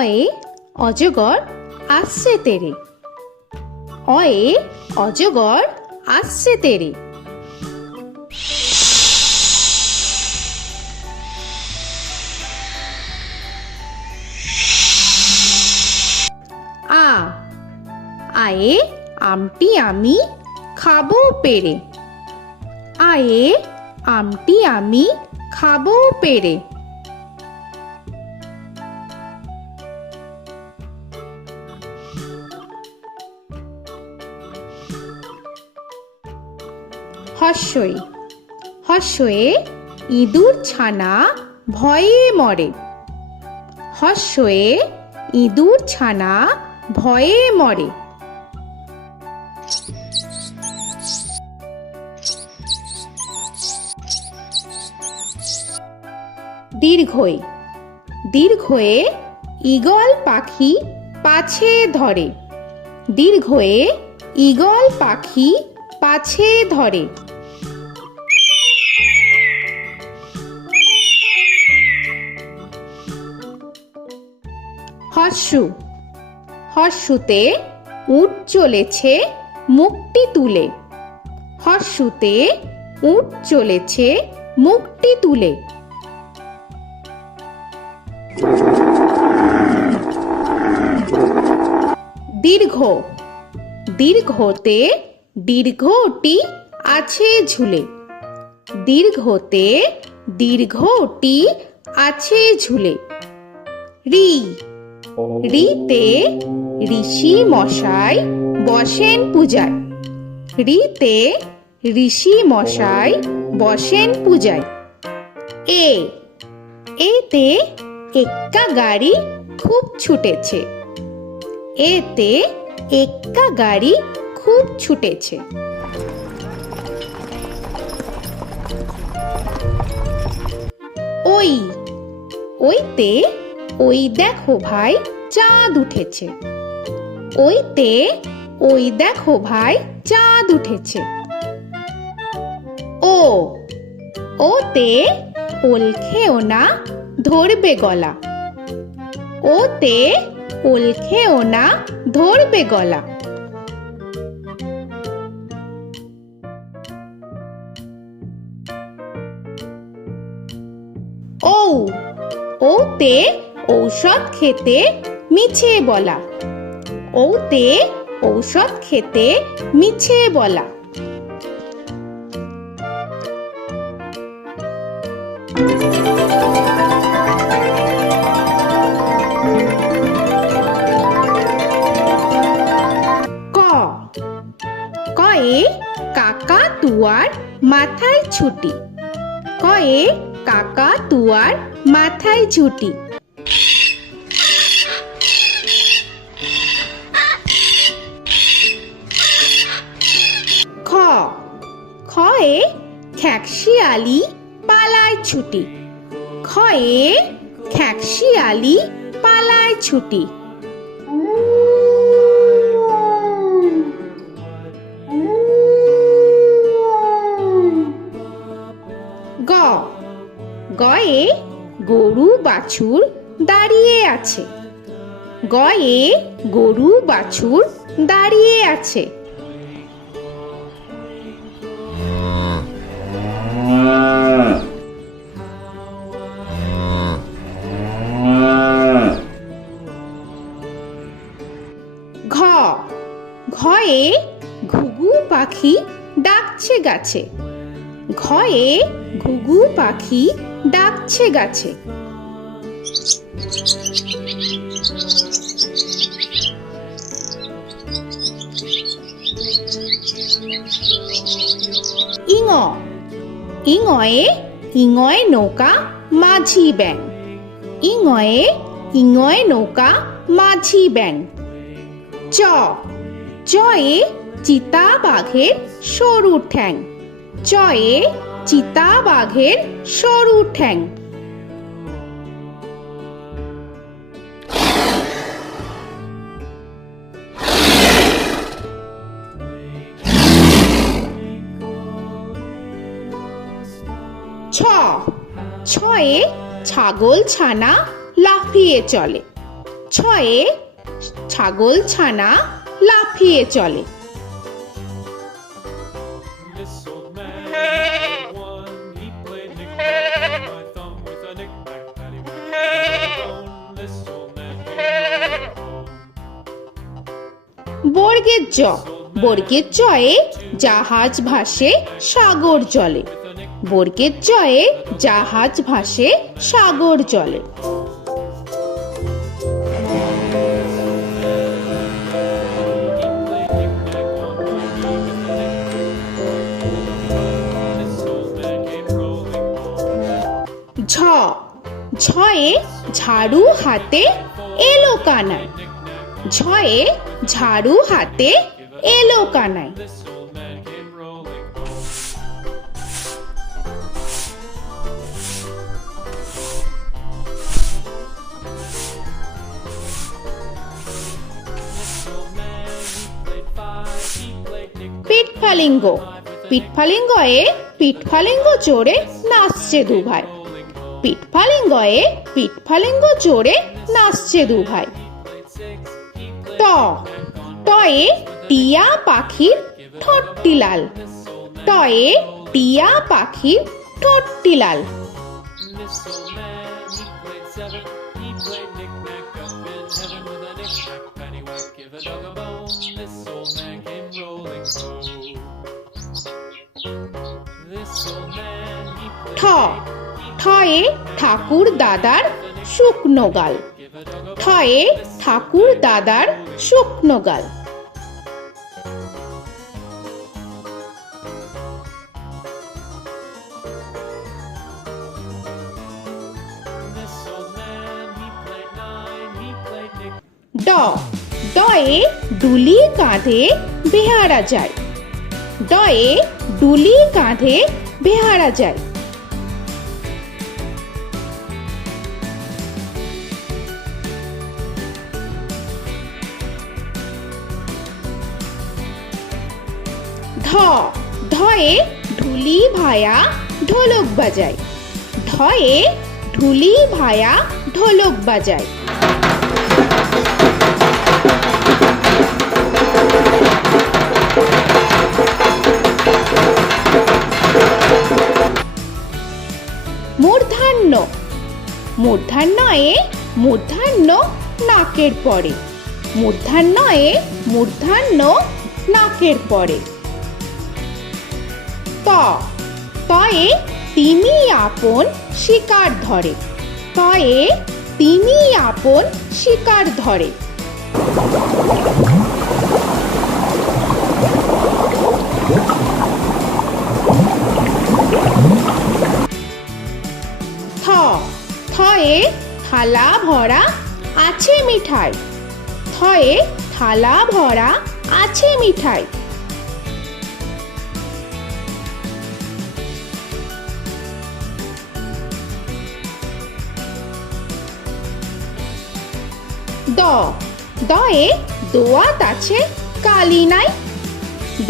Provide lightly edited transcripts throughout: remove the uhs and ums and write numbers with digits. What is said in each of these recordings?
অয়ে অজগর আসছে তেরে। অয়ে অজগর আসছে তেরে। আ আয়ে আমটি আমি খাবো পেরে। আয়ে আমটি আমি খাবো পেরে। হর্ষই হর্ষয়ে ইঁদুর ছানা ভয়ে মরে। হর্ষয়ে ইঁদুর ছানা ভয়ে মরে। দীর্ঘই দীর্ঘয়ে ঈগল পাখি পাছে ধরে। দীর্ঘয়ে ঈগল পাখি পাছে ধরে। হর্ষু হর্ষুতে উট চলেছে মুখটি তুলে। হর্ষুতে উট চলেছে মুখটি তুলে। দীর্ঘ দীর্ঘতে দীর্ঘটি আছে ঝুলে। দীর্ঘতে দীর্ঘটি আছে ঝুলে। রি রিতে ঋষি মশাই বসেন পূজায়। রিতে ঋষি মশাই বসেন পূজায়। এ এতে এক্কা গাড়ি খুব ছুটেছে। এতে এক্কা গাড়ি খুব ছুটেছে। ওই ওইতে ওই দেখো ভাই চাঁদ উঠেছে। ওইতে ওই দেখো ভাই চাঁদ উঠেছে। ও ওতে ওল খেও না ধরবে গলা। ওতে ওল খেও না ধরবে গলা। ঔ ওতে ঔষধ খেতে মিছে বলা। ওতে ঔষধ খেতে মিছে বলা। ক কয়ে কাকা তুয়ার মাথায় ছুটি। কয়ে কাকা তুয়ার মাথায় ছুটি। খ খয়ে খ্যাকশিয়ালি পালায় ছুটি। খয়ে খ্যাকশিয়ালি পালায় ছুটি। গ গয়ে গরু বাছুর দাঁড়িয়ে আছে। গয়ে গরু বাছুর দাঁড়িয়ে আছে। ঘ ঘয়ে ঘুঘু পাখি ডাকছে গাছে। ঘয়ে ঘুঘু পাখি ডাকছে গাছে। ইঙ ইঙয়ে ইঙয় নৌকা মাঝি ব্যাং। ইঙয়ে ইঙয় নৌকা মাঝি ব্যাং। চ চয়ে চিতা বাঘের সরু ঠ্যাং। চয়ে চিতা বাঘের সরু ঠ্যাং। ছ ছয়ে ছাগল ছানা লাফিয়ে চলে। ছয়ে ছাগল ছানা লাফিয়ে চলে। This old man had one. He played knick-knack on my thumb with a knick-knack, paddywhack, bone. This old man came home. বর্গের জ, বর্গের জয়ে জাহাজ ভাসে সাগর জলে। বর্গের জয়ে জাহাজ ভাসে সাগর জলে। ঝ, ঝয়ে ঝাড়ু হাতে এলো কানাই। ঝয়ে ঝাড়ু হাতে এলো Kanai. This old man came rolling. This old man, he played five. He played knick-knack. পিঠফালিঙ্গ, পিঠফালিঙ্গয়ে পিঠফালিঙ্গ চড়ে নাচছে দু ভাই। পিঠফালিঙ্গয়ে পিঠফালিঙ্গ চড়ে নাচছে দু ভাই। ট, টয়ে টিয়া পাখির ঠোঁটটি লাল। টয়ে টিয়া পাখির ঠোঁটটি লাল। This old man, he played seven. He played knick-knack up in heaven with a knick-knack, paddywhack, give a dog a bone. This old man came rolling home. This old man, he ঠ, played ঠয়ে ঠাকুর দাদার শুকনো গাল। give a dog a ঠয়ে ঠাকুর দাদার শুকনো গাল। This old man, he played nine. He played knick. ড, ডয়ে ডুলি কাঁধে বেহারা যায়। ডয়ে ডুলি কাঁধে বেহারা যায়। ধ, ধয়ে ঢুলি ভায়া ঢোলক বাজায়। ধয়ে ঢুলি ভায়া ঢোলক বাজায়। মূর্ধন্য, মূর্ধন্যয়ে মূর্ধন্য নাকের পরে। মূর্ধন্যয়ে মূর্ধন্য নাকের পরে। ত, তয়ে তিমি আপন শিকার ধরে। তয়ে তিমি আপন শিকার ধরে। থ, থয়ে থালা ভরা আছে মিঠাই। থয়ে থালা ভরা আছে মিঠাই। দ, দয়ে দোয়াত আছে কালি নাই।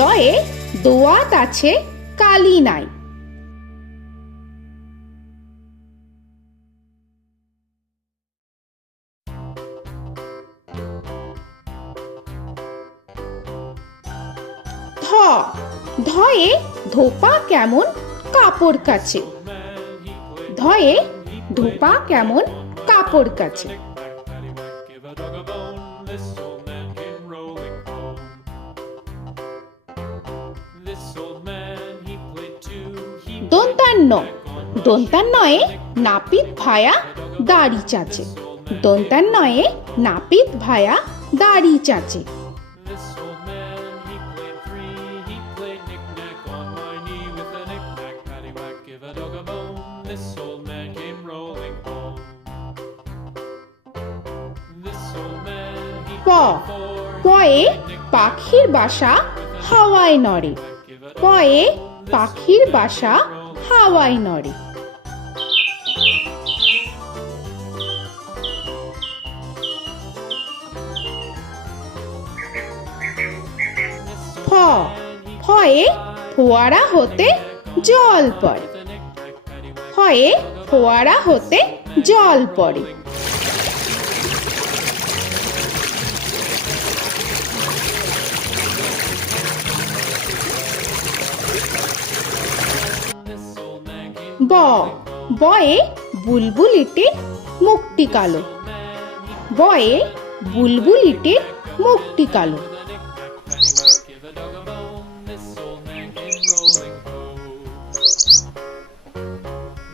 দয়ে দোয়াত আছে কালি নাই। ধ, ধয়ে ধোপা কেমন কাপড় কাছে। ধয়ে ধোপা কেমন কাপড় কাছে। Paddywhack, give a dog a bone. This old man came rolling home. This old man, he played two. He দন্তান্ন, দন্তান্নয়ে নাপিত ভায়া দাড়ি চাচে। দন্তান্নয়ে নাপিত ভায়া দাড়ি চাচে। This old man, he played three. He played knick-knack on my knee with a knick-knack, paddywhack, give a dog a bone. This old man came rolling home. This old man, he প, played four. পয়ে পাখির বাসা হাওয়ায় নড়ে। পয়ে পাখির বাসা হাওয়ায় নড়ে। ফ, ফয়ে ফোয়ারা হতে জল পড়ে। ফয়ে ফোয়ারা হতে জল পড়ে। ব বয়ে বুলবুলিটির মুখটি কালো। বয়ে বুলবুলিটির মুখটি কালো। Give a dog a bone, this old man came rolling home.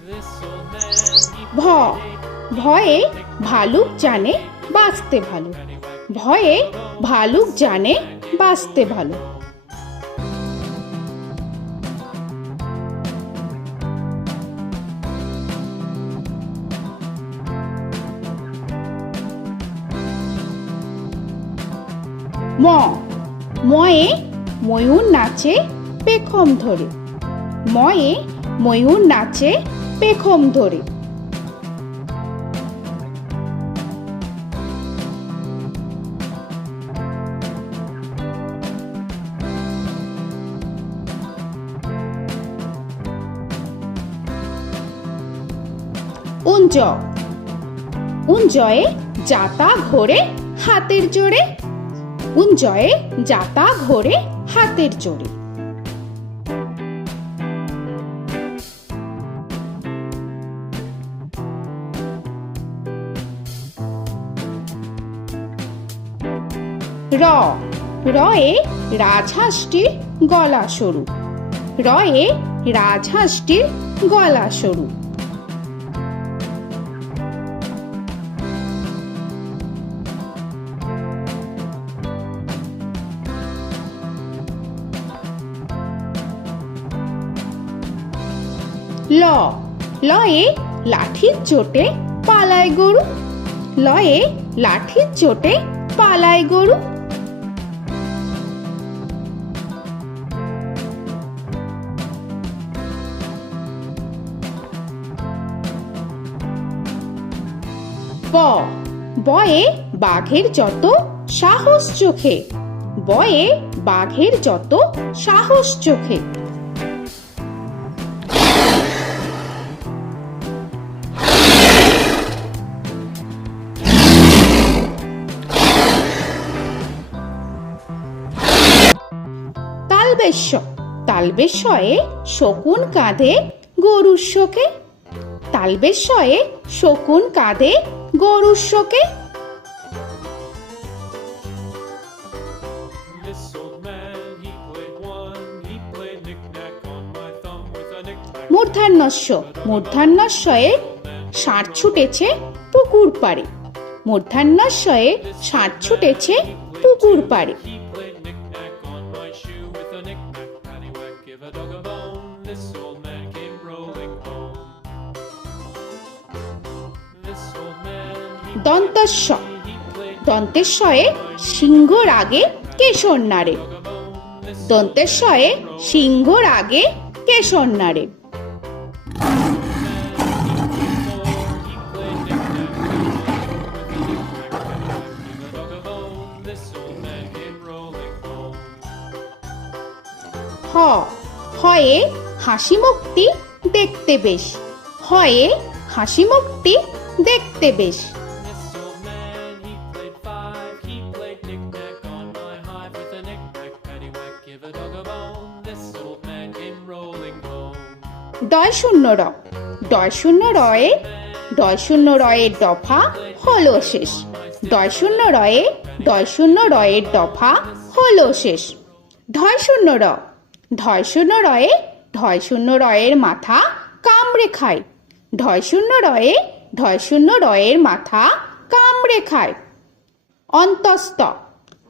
This old man, he ভ ভয়ে ভালুক জানে বাঁচতে ভালো। ভয়ে ভালুক জানে বাঁচতে ভালো। ম ময়ে ময়ূর নাচে পেখম ধরে। ময়ে ময়ূর নাচে পেখম ধরে। উঞ্জ উঞ্জয়ে যাতা ঘোরে হাতের জোরে। উঞ্জয়ে যাতা ঘোরে হাতের জোরে। র রয়ে রাজহাঁসটির গলা সরু। রয়ে রাজহাঁসটির গলা সরু। ল লয়ে লাঠির চোটে পালায় গরু। লয়ে লাঠির চোটে পালায় গরু। ব বয়ে বাঘের যত সাহস চোখে। বয়ে বাঘের যত সাহস চোখে। তালবেশ্য তালবেশ্যয়ে শকুন কাঁধে গরুর শোকে। তালবেশ্যয়ে শকুন কাঁধে গরুর শোকে। This old man, he played one, he played knick-knack on my thumb with a knick-knack. মূর্ধন্যস্য মূর্ধন্যস্যয়ে ষাঁড় ছুটেছে পুকুর পাড়ে। মূর্ধন্যস্যয়ে ষাঁড় ছুটেছে পুকুর পাড়ে। He played knick-knack on my shoe with a knick-knack, paddywhack, give a dog a bone. This old man came rolling home. This old man, দন্তস্য he played দন্তেশ্বয়ে সিংহর আগে কেশর নাড়ে। dog a bone. This দন্তেশ্বয়ে সিংহর আগে কেশর নাড়ে। he played knick-knack on my shoe with a knick-knack, paddywhack, give a dog a bone. This old man came rolling home. হ হয়ে হাসি মুখটি দেখতে বেশ। হয়ে হাসি মুখটি দেখতে বেশ। This old man, he played five, he played knick-knack on my hive with a knick-knack, paddywhack, give a dog a bone. This old man came rolling home. ডয় শূন্য র ডয় শূন্য রয়ে ডয় শূন্য রয়ের দফা হলো শেষ। ডয় শূন্য রয়ে ডয় শূন্য রয়ের দফা হলো শেষ। ঢয় শূন্য র ঢয় শূন্য রয়ে ঢয় শূন্য রয়ের মাথা কামড়ে খায়। ঢয় শূন্য রয়ে ঢয় শূন্য রয়ের মাথা কামড়ে খায়। অন্তস্থ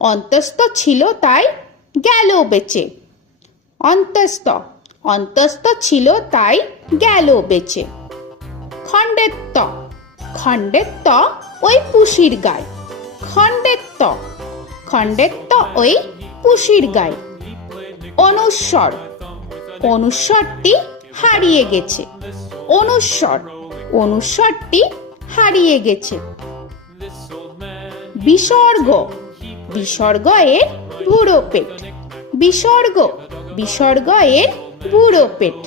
অন্তস্থ ছিল তাই গেল বেঁচে। অন্তস্থ অন্তস্থ ছিল তাই গেল বেঁচে। খণ্ডেত্ব খণ্ডেত্ব ওই পুষির গায়। খণ্ডেত্ব খণ্ডেত্ব ওই পুষির গায়। অনুস্বর অনুস্বরটি হারিয়ে গেছে। অনুস্বর অনুস্বরটি হারিয়ে গেছে। This old man, বিসর্গ বিসর্গ এর বুড়ো পেট। বিসর্গ বিসর্গ এর বুড়ো পেট।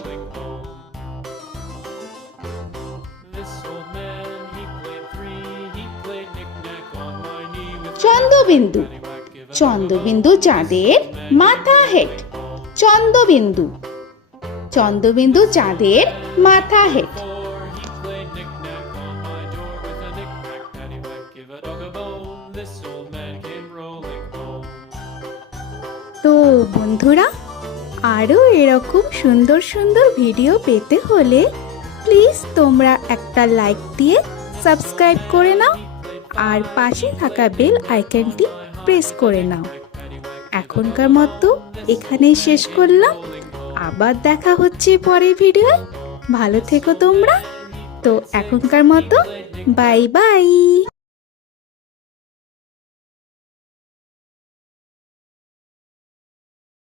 this old man, he played three, he played knick-knack on my knee with Chandrabindu paddywhack, give a Chandrabindu চাঁদের মাথা হেট। চন্দ্রবিন্দু চন্দ্রবিন্দু চাঁদের মাথা head. Before he played knick-knack on my door with a knick-knack, paddywhack, give a dog a bone. This old man came rolling home. তো বন্ধুরা, আরও এরকম সুন্দর সুন্দর ভিডিও পেতে হলে প্লিজ তোমরা একটা লাইক দিয়ে সাবস্ক্রাইব করে নাও আর পাশে থাকা বেল আইকনটি প্রেস করে নাও। এখনকার মতো এখানেই শেষ করলাম, আবার দেখা হচ্ছে পরের ভিডিও। ভালো থেকো তোমরা। তো এখনকার মতো বাই বাই।